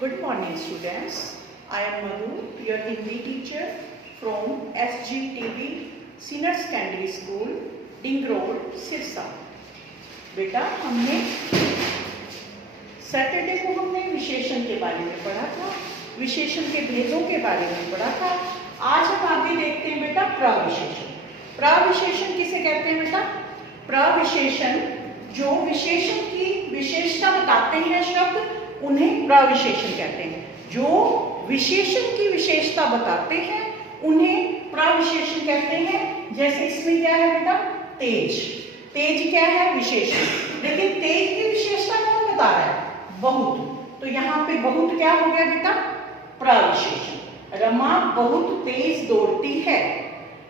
Good morning, students. I am Madhu, your Hindi teacher from SGTV Senior Secondary School, Ding Road, Sirsa. बेटा हमने Saturday को हमने विशेषण के बारे में पढ़ा था, विशेषण के भेदों के बारे में पढ़ा था। आज हम आगे देखते हैं बेटा प्रविशेषण। प्रविशेषण किसे कहते हैं बेटा? प्रविशेषण जो विशेषण की विशेषता बताते हैं शब्द, उन्हें प्रविशेषण कहते हैं। जो विशेषण की विशेषता बताते हैं उन्हें प्रविशेषण कहते हैं। जैसे इसमें क्या है बेटा? तेज। तेज क्या है? विशेषण। लेकिन तेज की विशेषता कौन बता रहा है? बहुत। तो यहाँ पे बहुत क्या हो गया बेटा? प्रविशेषण। रमा बहुत तेज दौड़ती है।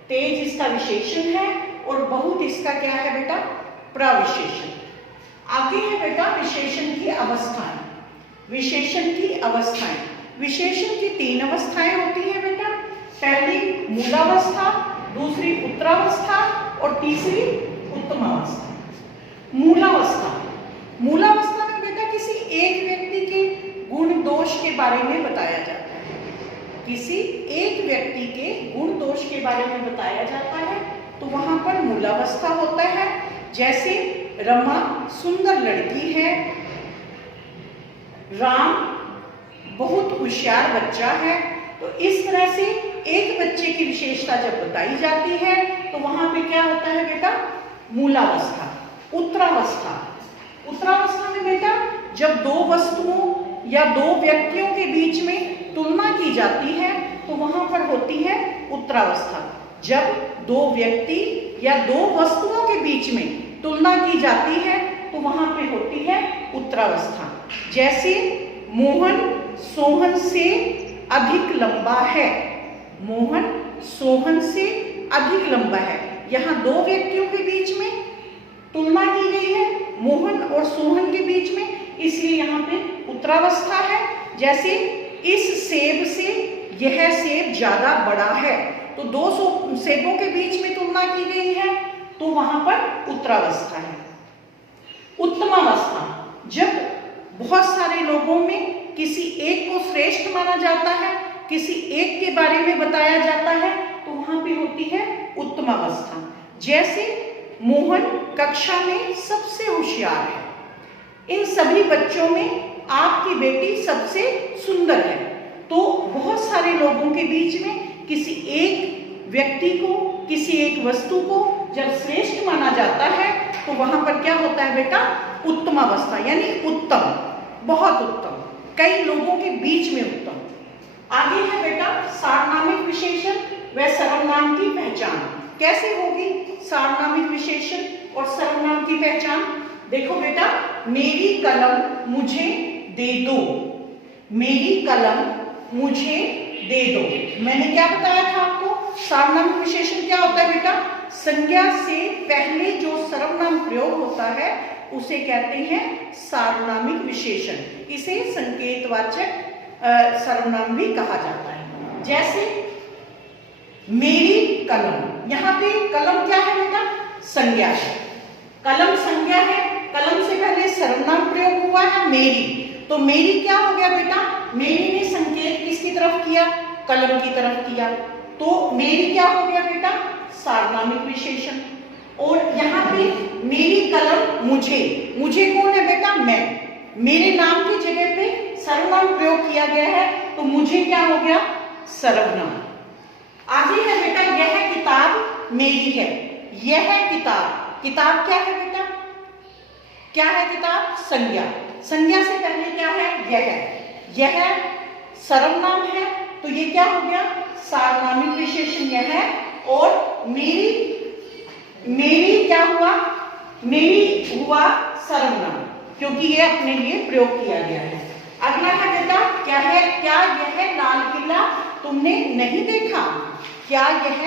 तेज इसका विशेषण है और बहुत इसका क्या है बेटा? प्रविशेषण। आगे है बेटा विशेषण की अवस्थाएं। विशेषण की अवस्थाएं, विशेषण की 3 अवस्थाएं होती है बेटा। पहली मूलावस्था, दूसरी उत्तरावस्था और तीसरी उत्तमावस्था। मूलावस्था, मूलावस्था में बेटा किसी एक व्यक्ति के गुण दोष के बारे में बताया जाता है। किसी एक व्यक्ति के गुण दोष के बारे में बताया जाता है तो वहां पर मूलावस्था होता है। जैसे रमा सुंदर लड़की है, राम बहुत होशियार बच्चा है। तो इस तरह से एक बच्चे की विशेषता जब बताई जाती है तो वहां पे क्या होता है बेटा? मूलावस्था। उत्तरावस्था, उत्तरावस्था में बेटा जब 2 वस्तुओं या 2 व्यक्तियों के बीच में तुलना की जाती है तो वहां पर होती है उत्तरावस्था। जब 2 व्यक्ति या 2 वस्तुओं के बीच में तुलना की जाती है तो वहां पे होती है उत्तरावस्था। जैसे मोहन सोहन से अधिक लंबा है। मोहन सोहन से अधिक लंबा है। यहाँ 2 व्यक्तियों के बीच में तुलना की गई है, मोहन और सोहन के बीच में, इसलिए यहाँ पे उत्तरावस्था है। जैसे इस सेब से यह सेब ज्यादा बड़ा है। तो 2 सेबों के बीच में तुलना की गई है तो वहां पर उत्तरावस्था है। उत्तमावस्था, जब बहुत सारे लोगों में किसी एक को श्रेष्ठ माना जाता है, किसी एक के बारे में बताया जाता है तो वहां पे होती है उत्तमावस्था। जैसे मोहन कक्षा में सबसे होशियार है। इन सभी बच्चों में आपकी बेटी सबसे सुंदर है। तो बहुत सारे लोगों के बीच में किसी एक व्यक्ति को, किसी एक वस्तु को जब श्रेष्ठ माना जाता है तो वहां पर क्या होता है बेटा? उत्तमावस्था, यानी उत्तम, बहुत उत्तम, कई लोगों के बीच में उत्तम। आगे है बेटा सार्वनामिक विशेषण व सर्वनाम की पहचान। कैसे होगी सार्वनामिक विशेषण और सर्वनाम की पहचान? देखो बेटा, मेरी कलम मुझे दे दो। मेरी कलम मुझे दे दो। मैंने क्या बताया था आपको? सार्वनामिक विशेषण क्या होता है बेटा? संज्ञा से पहले जो सर्वनाम प्रयोग होता है उसे कहते हैं सार्वनामिक विशेषण। इसे संकेतवाचक सर्वनाम भी कहा जाता है। जैसे मेरी कलम, यहाँ पे कलम क्या है बेटा? संज्ञा है। कलम संज्ञा है, कलम से पहले सर्वनाम प्रयोग हुआ है मेरी। तो मेरी क्या हो गया बेटा? मेरी ने संकेत किसकी तरफ किया? कलम की तरफ किया। तो मेरी क्या हो गया बेटा? सार्वनामिक विशेषण। और यहाँ पे मेरी कलम मुझे, मुझे कौन है बेटा? मैं। मेरे नाम की जगह पे सर्वनाम प्रयोग किया गया है तो मुझे क्या हो गया? सर्वनाम। आगे है बेटा यह किताब मेरी है। यह किताब, किताब क्या है बेटा? क्या है किताब? संज्ञा। संज्ञा से पहले क्या है? यह सर्वनाम है तो ये क्या हो गया? सार्वनामिक विशेषण यह है। और मेरी क्या हुआ? मेरी हुआ सर्वनाम, क्योंकि ये अपने लिए प्रयोग किया गया है। अगला है बेटा क्या है? क्या यह लाल किला तुमने नहीं देखा? क्या यह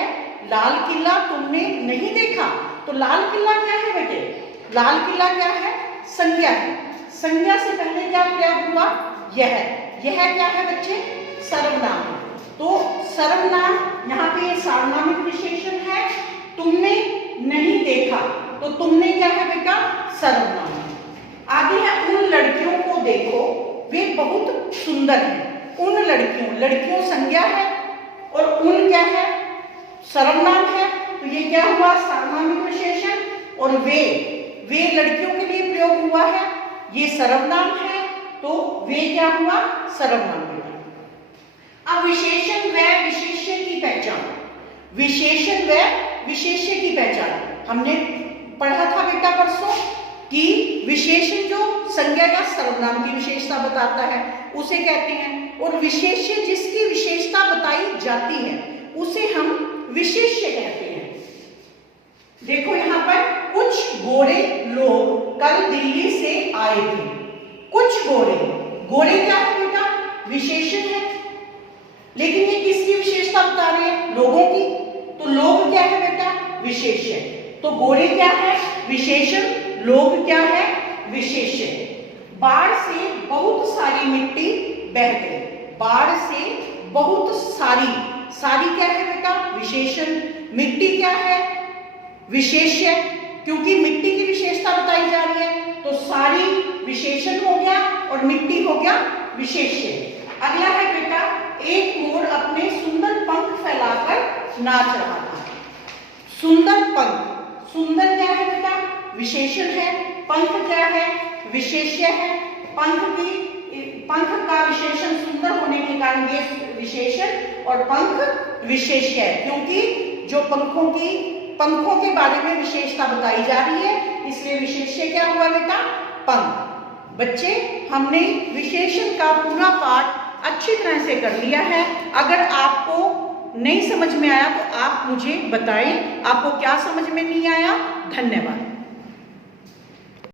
लाल किला तुमने नहीं देखा? तो लाल किला क्या है बेटे? लाल किला क्या है? संज्ञा है। संज्ञा से पहले क्या प्रयोग हुआ? यह क्या है बच्चे? सर्वनाम। तो सर्वनाम यहाँ पे ये सार्वनामिक विशेषण है। तुमने नहीं देखा तो तुमने क्या है बेटा? सर्वनाम। आगे है उन लड़कियों को देखो वे बहुत सुंदर सुंदर हैं। उन लड़कियों, लड़कियों संज्ञा है और उन क्या है, सर्वनाम है। तो ये क्या हुआ, सार्वनामिक विशेषण। और वे लड़कियों के लिए प्रयोग हुआ है, ये सर्वनाम है, तो वे क्या हुआ, सर्वनाम हुआ। अब विशेषण व विशेष्य की पहचान। विशेषण व विशेष्य की पहचान हमने पढ़ा था बेटा परसों कि विशेषण जो संज्ञा या सर्वनाम की विशेषता बताता है उसे कहते हैं, और विशेष्य जिसकी विशेषता बताई जाती है उसे हम विशेष्य कहते हैं। देखो यहाँ पर, कुछ गोरे लोग कल दिल्ली से आए थे। कुछ गोरे, गोरे क्या है बेटा, विशेषण है, लेकिन ये किसकी विशेषता बता रहे हैं, लोगों की। तो लोग क्या है बेटा, विशेष्य। तो गोरे क्या है, विशेषण, लोग क्या है, विशेष्य। बाढ़ से बहुत सारी मिट्टी बह गई। बाढ़ से बहुत सारी, सारी क्या है बेटा, विशेषण। मिट्टी क्या है, विशेष्य, क्योंकि मिट्टी की विशेषता बताई जा रही है, तो सारी विशेषण हो गया और मिट्टी हो गया विशेष्य। अगला है बेटा, एक मोर अपने सुंदर पंख फैलाकर नाच रहा था। सुंदर पंख, सुंदर क्या है बेटा, विशेषण है, पंख क्या है, विशेष्य है। पंख का विशेषण सुंदर होने के कारण ये विशेषण और पंख विशेष्य है, क्योंकि जो पंखों के बारे में विशेषता बताई जा रही है, इसलिए विशेष्य क्या हुआ बेटा, पंख। बच्चे, हमने विशेषण का पूरा पाठ अच्छी तरह से कर लिया है। अगर आपको नहीं समझ में आया तो आप मुझे बताएं, आपको क्या समझ में नहीं आया। धन्यवाद।